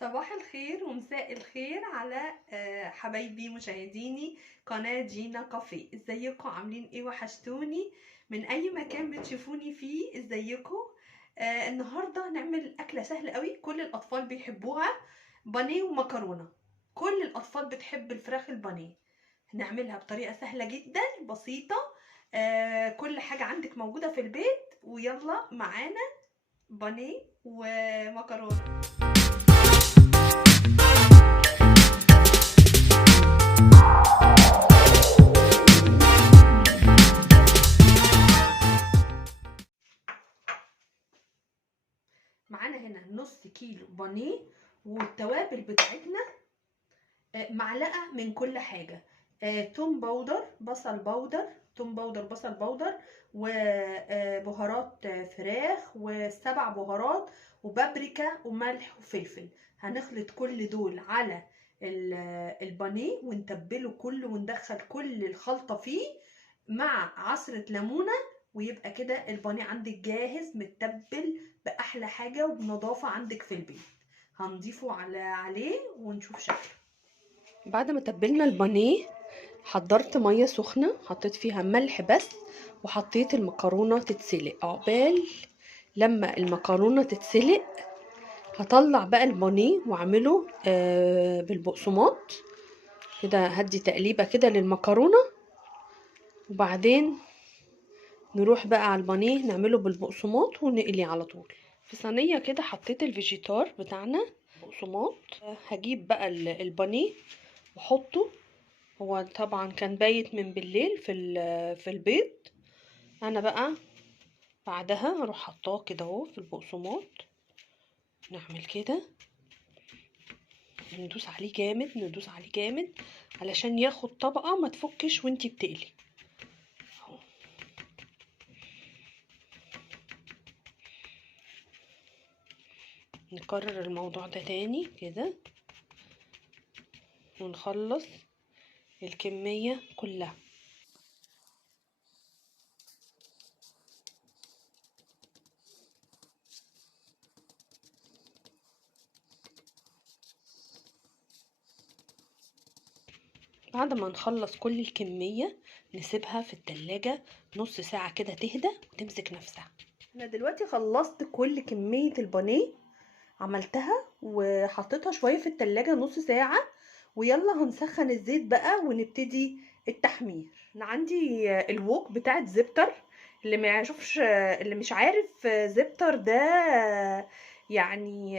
صباح الخير ومساء الخير على حبايبي مشاهديني قناة جينا كافيه. ازيكم؟ عاملين ايه؟ وحشتوني من اي مكان بتشوفوني فيه. ازيكم؟ النهاردة هنعمل اكلة سهلة قوي، كل الاطفال بيحبوها. بانيه ومكرونة. كل الاطفال بتحب الفراخ البانيه. هنعملها بطريقة سهلة جدا بسيطة. كل حاجة عندك موجودة في البيت، ويلا معانا بانيه ومكرونة. معانا هنا نص كيلو بانيه، والتوابل بتاعتنا معلقه من كل حاجه. توم باودر، بصل باودر، توم باودر، بصل باودر، وبهارات فراخ، وسبع بهارات، وبابريكا، وملح، وفلفل. هنخلط كل دول على البانيه ونتبله كله وندخل كل الخلطه فيه مع عصره ليمونه، ويبقى كده البانيه عندك جاهز متبل باحلى حاجه وبنظافه عندك في البيت. هنضيفه عليه ونشوف شكله. بعد ما تبلنا البانيه حضرت ميه سخنه، حطيت فيها ملح بس، وحطيت المكرونه تتسلق. عقبال لما المكرونه تتسلق هطلع بقى البانيه واعمله بالبقسماط كده. هدي تقليبه كده للمكرونه، وبعدين نروح بقى على البانيه نعمله بالبقسماط ونقلي على طول. في صينيه كده حطيت الفيجيتار بتاعنا بقسماط. هجيب بقى البانيه واحطه. هو طبعا كان بايت من بالليل في البيض. انا بقى بعدها هروح حطاه كده اهو في البقسماط. نعمل كده، ندوس عليه جامد، ندوس عليه جامد علشان ياخد طبقة ما تفكش وانتي بتقلي اهو. نكرر الموضوع ده تاني كده ونخلص الكمية كلها. بعد ما نخلص كل الكمية نسيبها في التلاجة نص ساعة كده تهدى وتمسك نفسها. انا دلوقتي خلصت كل كمية البانيه، عملتها وحطيتها شوية في التلاجة نص ساعة. ويلا هنسخن الزيت بقى ونبتدي التحمير. انا عندي الوok بتاعت زبتر. اللي ما يشوفش، اللي مش عارف، زبتر ده يعني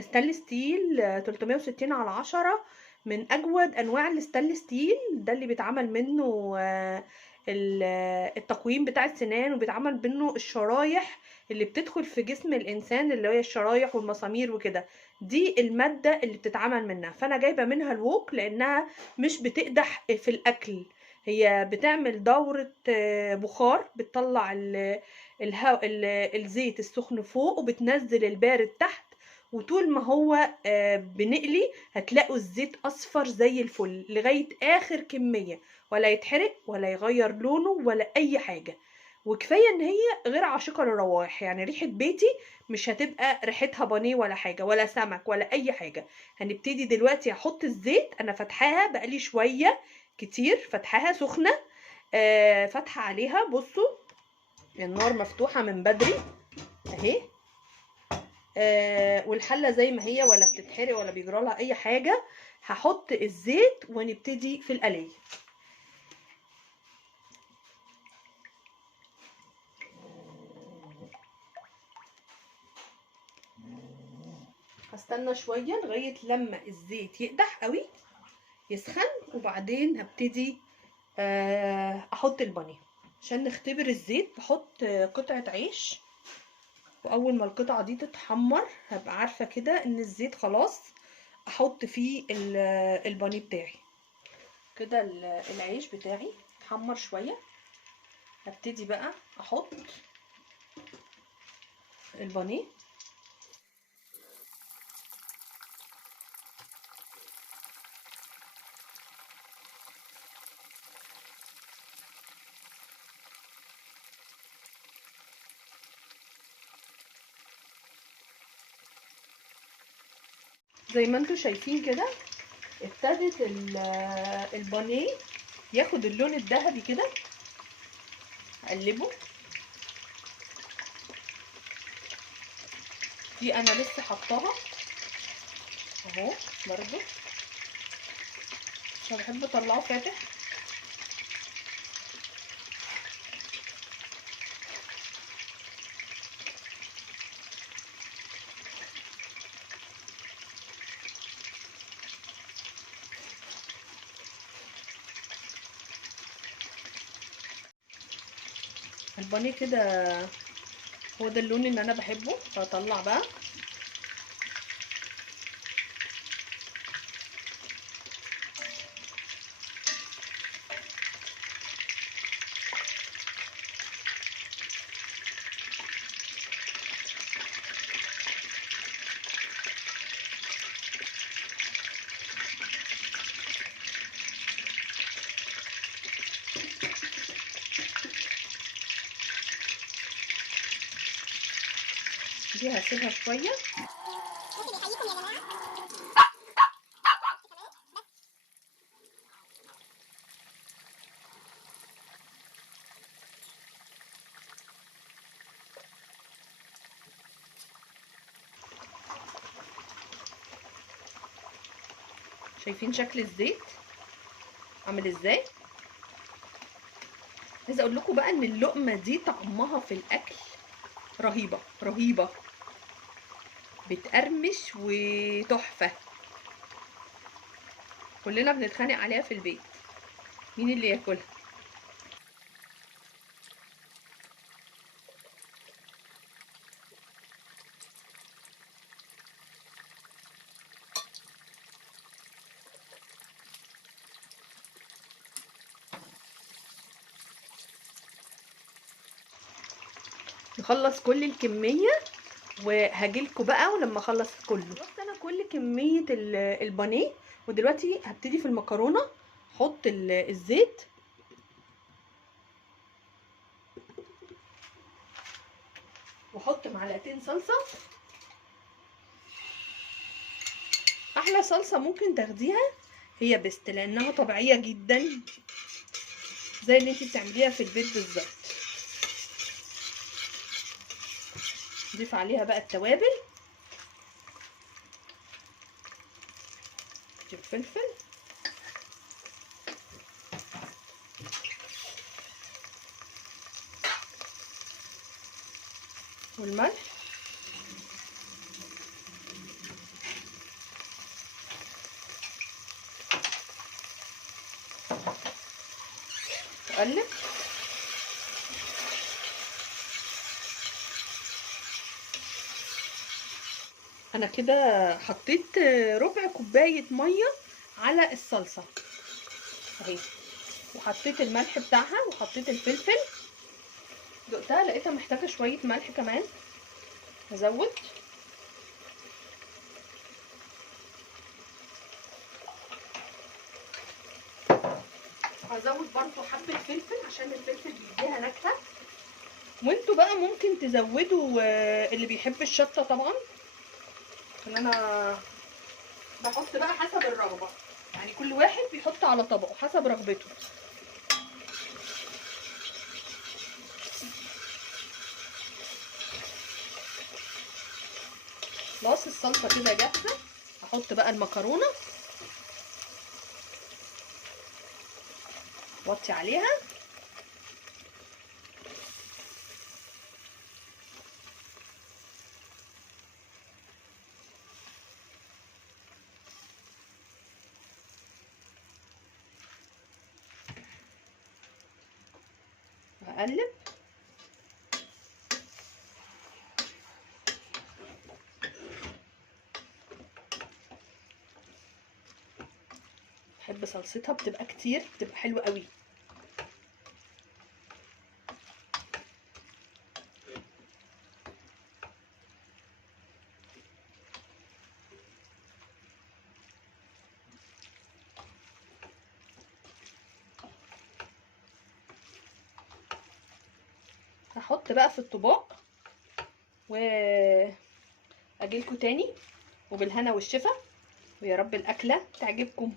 ستانلس ستيل 360 على 10، من اجود انواع الستانلس ستيل. ده اللي بيتعمل منه التقويم بتاع السنان، وبيتعمل منه الشرايح اللي بتدخل في جسم الانسان، اللي هي الشرايح والمسامير وكده. دي المادة اللي بتتعمل منها، فانا جايبة منها الوok لانها مش بتقدح في الاكل. هي بتعمل دورة بخار، بتطلع الزيت السخن فوق وبتنزل البارد تحت. وطول ما هو بنقلي هتلاقوا الزيت اصفر زي الفل لغاية اخر كمية، ولا يتحرق ولا يغير لونه ولا اي حاجة. وكفايه ان هي غير عاشقه للروائح، يعني ريحه بيتي مش هتبقى ريحتها بانيه ولا حاجه ولا سمك ولا اي حاجه. هنبتدي دلوقتي احط الزيت. انا فاتحاها بقالي شويه كتير، فاتحاها سخنه. فاتحه عليها، بصوا النار مفتوحه من بدري اهي. والحله زي ما هي، ولا بتتحرق ولا بيجرى لها اي حاجه. هحط الزيت ونبتدي في القليه. هستنى شويه لغايه لما الزيت يقدح قوي، يسخن، وبعدين هبتدي احط البانيه. عشان نختبر الزيت بحط قطعة عيش، واول ما القطعة دي تتحمر هبقى عارفة كده ان الزيت خلاص. احط فيه البانيه بتاعي كده. العيش بتاعي اتحمر شوية، هبتدي بقى احط البانيه. زي ما انتوا شايفين كده ابتدت البانيه ياخد اللون الذهبي كده. اقلبه. دي انا لسه حطاها اهو برضو عشان بحب اطلعه فاتح. البانيه كده هو ده اللون اللي انا بحبه، فاطلع بقى. دي هسيبها شويه. شايفين شكل الزيت عامل ازاي؟ عايزه اقول لكم بقى ان اللقمه دي طعمها في الاكل رهيبه رهيبه، بتقرمش وتحفه. كلنا بنتخانق عليها في البيت، مين اللي ياكلها؟ نخلص كل الكميه وهجيلكوا بقى ولما اخلص كله. خلصت انا كل كميه البانيه، ودلوقتي هبتدي في المكرونه. احط الزيت واحط معلقتين صلصه. احلى صلصه ممكن تاخديها هي بيست، لانها طبيعيه جدا زي اللي انتي بتعمليها في البيت بالظبط. نضيف عليها بقى التوابل، الفلفل والملح. اقلب. انا كده حطيت ربع كوبايه ميه على الصلصه اهي، وحطيت الملح بتاعها وحطيت الفلفل. دقتها لقيتها محتاجه شويه ملح كمان، هزود. هزود برضو حبه فلفل عشان الفلفل بيديها نكهه. وانتوا بقى ممكن تزودوا اللي بيحب الشطه طبعا. انا بحط بقى حسب الرغبه، يعني كل واحد بيحط على طبقه حسب رغبته. خلاص الصلصه كده جاهزه. احط بقى المكرونه وطي عليها. هقلب. بحب صلصتها بتبقى كتير، بتبقى حلوه قوي. هحط بقى في الطباق واجيلكوا تاني، وبالهنا والشفا. ويا رب الاكله تعجبكم.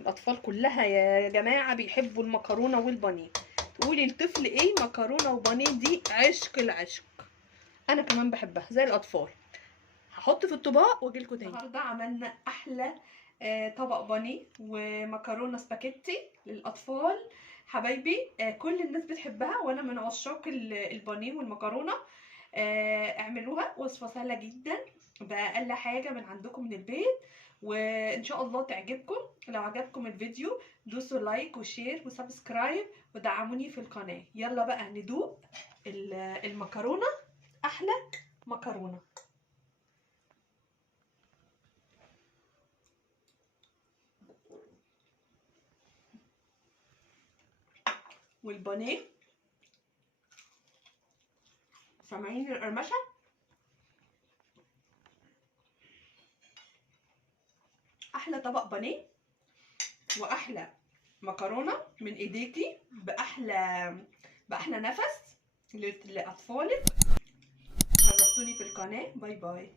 الاطفال كلها يا جماعه بيحبوا المكرونه والبانيه. تقولي لطفل ايه؟ مكرونه وبانيه دي عشق العشق. انا كمان بحبها زي الاطفال. هحط في الطباق واجيلكوا تاني. النهارده عملنا احلى طبق بانيه ومكرونه سباكيتي للاطفال حبايبي. كل الناس بتحبها وانا من عشاق البانيه والمكرونه. اعملوها، وصفه سهله جدا باقل حاجه من عندكم من البيت، وان شاء الله تعجبكم. لو عجبكم الفيديو دوسوا لايك وشير وسبسكرايب ودعموني في القناه. يلا بقى ندوق المكرونه، احلى مكرونه. والبانيه، سامعين القرمشه؟ احلى طبق بانيه واحلى مكرونه من ايديكي باحلى نفس لاطفالك. شرفتوني في القناه. باي باي.